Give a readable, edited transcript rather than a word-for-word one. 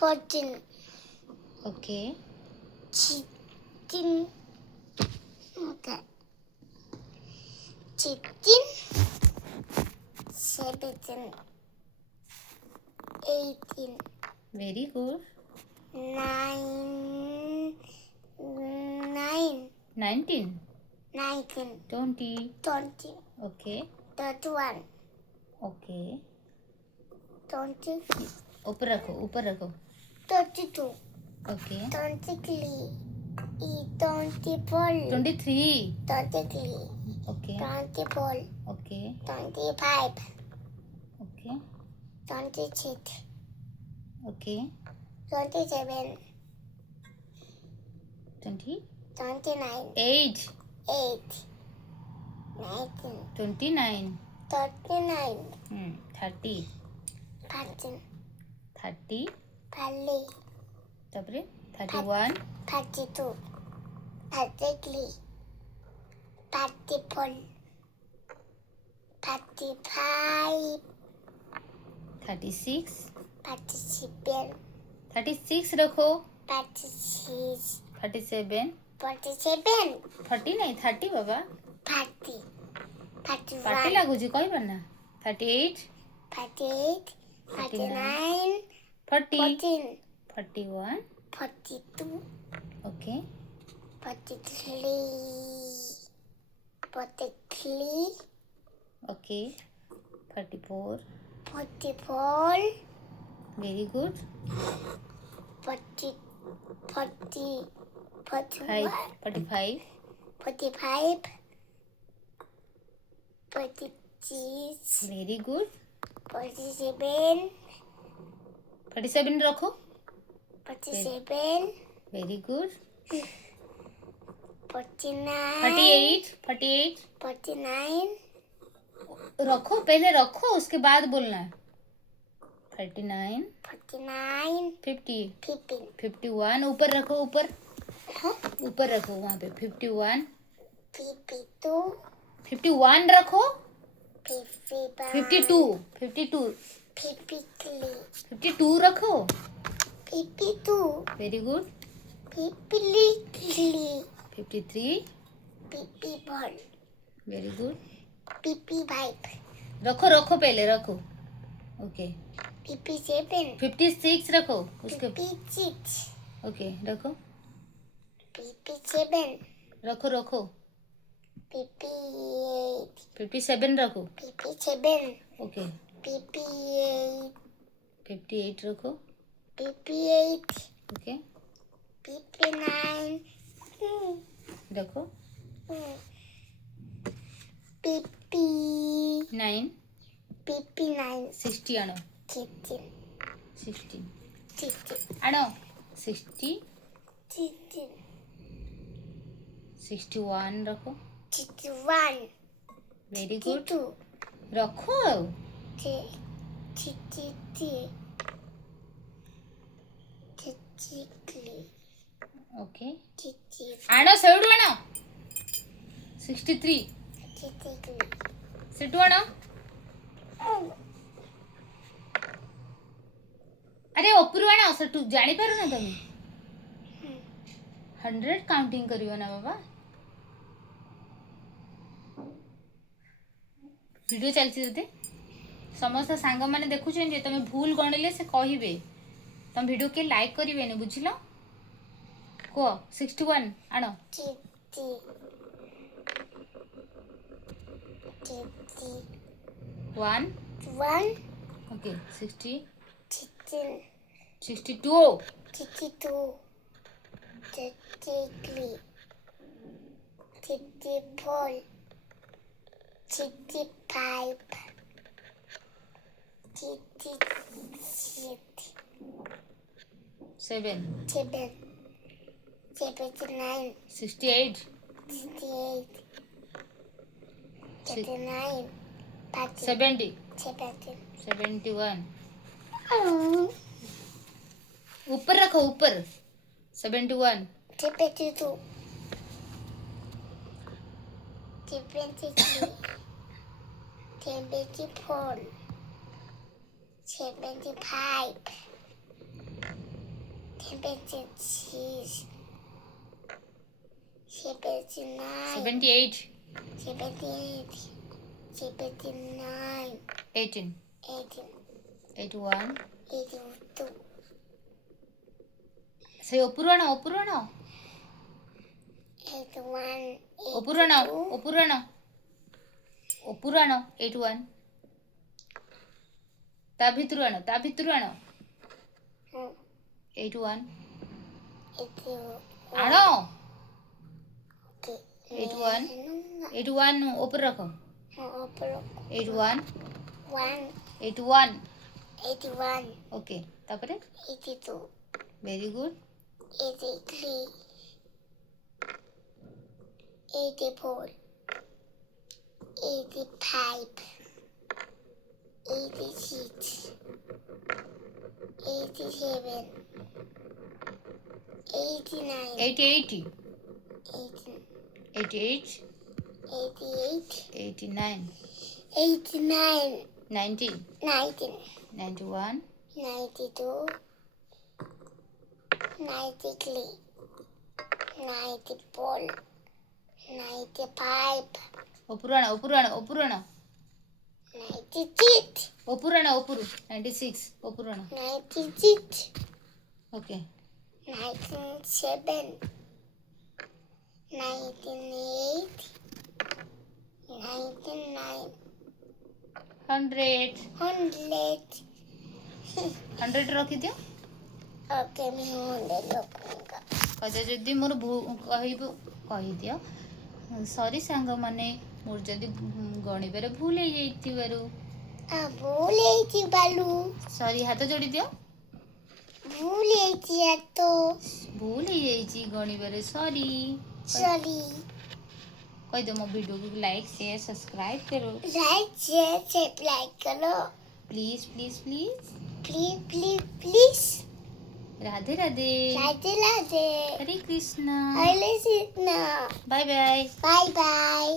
14. Okay. 16. Okay. 16. 17. 18. Very good. 9. 19. 19. 20. 20. Okay. 31. Okay. 20. ऊपर रखो 32. Okay. 23. 24. 23. 23. Okay. 24. Okay. 25. Okay. 26. Okay. 27. 20. 29. 8. 8. 19. 29. 39. 30. 13. 30. 40. तापरे 31. 32. 33. 34. 35. 36. 37. 36 रखो 36. 37. 47. 40 नहीं 30 बाबा 40. 40 41. लगुची कहबा ना 38. 38. 39. 40. 14. 41. 42. Okay. 43. 43. Okay. 44. 44. Very good. 40. 40. 5. 45. 45. 46. Very good. 47. 47 रखो 47. Very good. 49. 48. 48 49. रखो पहले रखो उसके बाद बोलना है 39. 49. 50. 50. 51 ऊपर रखो ऊपर रखो वहाँ पे 51. 52. 51 रखो 55. 52. 52 53. 52 रखो 52. Very good. 53. 53 54. Very good. 55. रखो पहले रखो ओके 57. 56 रखो उसके 56. ओके रखो 57. रखो 58. 57 रखो 57. ओके 58. 58 रखो 58. ओके 59. रखो 59. 9 60 आनो 16. 16 16. आनो 60 16. 61 रखो 61. Very good 62. रखो 63. 63. ओके 63. आनो सेवडू आनो 63 सेटू आनो अरे उपरू आनो सेटू जानी पारो ना तुम 100 काउंटिंग करियो ना बाबा वीडियो चलती तते समस्त सांग माने देखुछन जे तमे भूल गणले से कहिबे तम वीडियो के लाइक करिवे ने बुझिलो को 61 आनो 1 1. ओके 60 16. 62 62. 63. 64. 65. 66. 7 7. 79. 68 68. 39. 30. 70 70. 71 ऊपर रखो ऊपर 71 72. 73. 74. 75. 76. 79. 78, 78. 79. 18, 18. 81. 82. ସେ ଉପରୁ ଆଣ 81. ଉପରୁ ଆଣ 81. ତା ଭିତରୁ ଆଣ 81. 81. ଆଣ Okay. 81. 81 ଉପରେ ରଖ 81. 81. 81. ଓକେ ତାପରେ 82. Very good 83. 84. 85. 86. 87. 89. 80. 88. 88. 89. 89. 90. 19. 91. 92. 93. 94. 95. ଉପରୁ ଆଣ 96. ଉପରୁ ଆଣ 96 ଉପରୁ ଆଣ 96. ଓକେ 97. 98. 99. 100. 100. 100 ରଖିଦିଅ Okay, मैं 100 ରଖୁंगा. କହିଦିଅ ଯଦି ମୋର କହିଦିଅ ସରି ସାଙ୍ଗମାନେ ମୋର ଯଦି ଗଣିବାରେ ଭୁଲ ହେଇଯାଇଥିବାରୁ ଭୁଲ ହେଇଛି ବାଲୁ. ସରି ହାତ ଯୋଡ଼ି ଦିଅ ଭୁଲ ହେଇଛି ତ. ଭୁଲ ହେଇଯାଇଛି ଗଣିବାରେ ସରି ସରି. କହିଦିଅ ମୋ ଭିଡ଼ିଓକୁ ଲାଇକ୍ ସେୟାର ସବସ୍କ୍ରାଇब करो लाइक शेयर सब्सक्राइब करो. Please please please please please please. Radhe Radhe Radhe Radhe. Hare Krishna Hare Krishna. Bye bye bye bye.